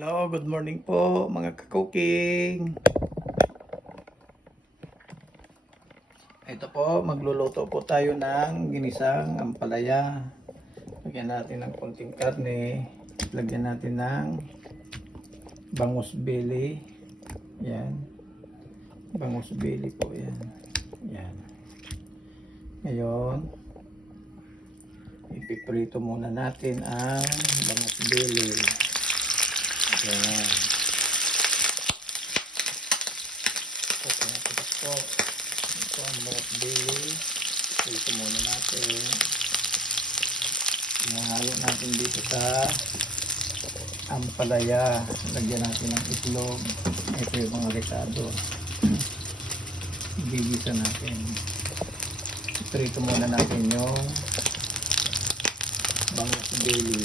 Hello, good morning po mga ka-cooking. Ito po, magluluto po tayo ng ginisang ampalaya. Lagyan natin ng konting karne. Lagyan natin ng bangus belly. Yan. Bangus belly po yan. Yan. Ngayon, ipiprito muna natin ang bangus belly. Yan. Coconut po. Ito ang bangus belly. Ito muna natin. Ihalo natin dito sa ampalaya. Lagyan natin ng itlog. Ito yung mga rekado. Bigisa natin. Prito muna natin yung bangus belly.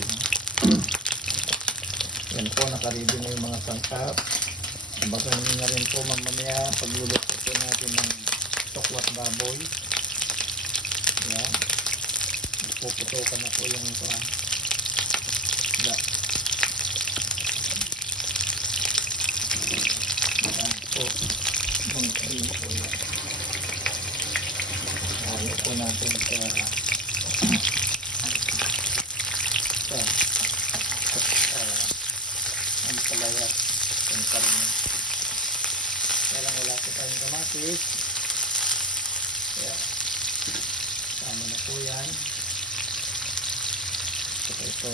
Yan po, nakaready na yung mga sangkap. Bagan nyo na rin po mamaya pagluluto po natin ng tokwat baboy. Yan. Puputokan na po yung ito. Yan po. Yung cream po yan. Ayaw po natin ang palaya yung karne. Kaya lang wala po tayong kamatis. Kaya sama na po yan. Saka ito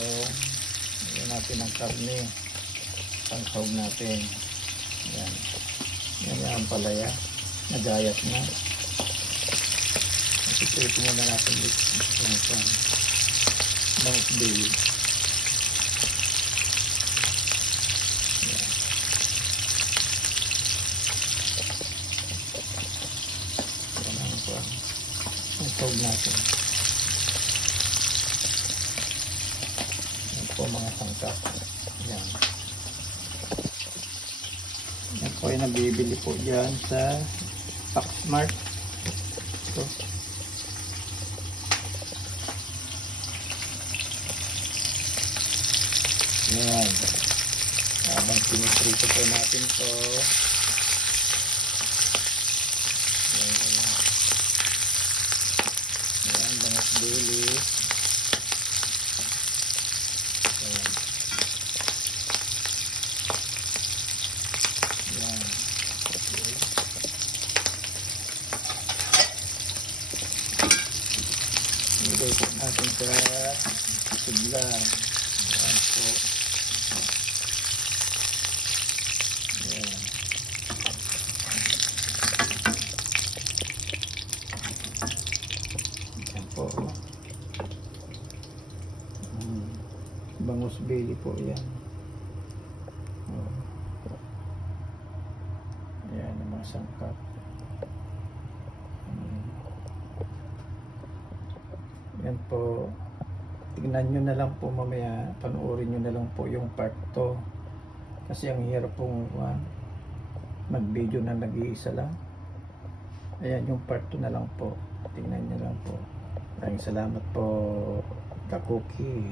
lagyan natin ang karne, pangsahog natin. Yan. Yan ang palaya, nagayat na. Ito muna natin dito yung bangus belly. Ang tawag natin. Yan po mga sangkap. Yan. Yan po ay nabibili po dyan sa Packsmart. Ito. Yan. Habang piniprito po natin to. Bangus belly. Ayan. Ayan. Okay. Ilagay po natin sa sigla. Ayan po. Ayan. Po. Bangus belly po yan. Ayan ang mga sangkap. Yan po. Tignan nyo na lang po mamaya. Panoorin nyo na lang po yung part 2. Kasi ang hirap pong mag video na nag-iisa lang. Ayan yung part 2 na lang po. Tignan nyo lang po. Maraming salamat po, ka-cookie.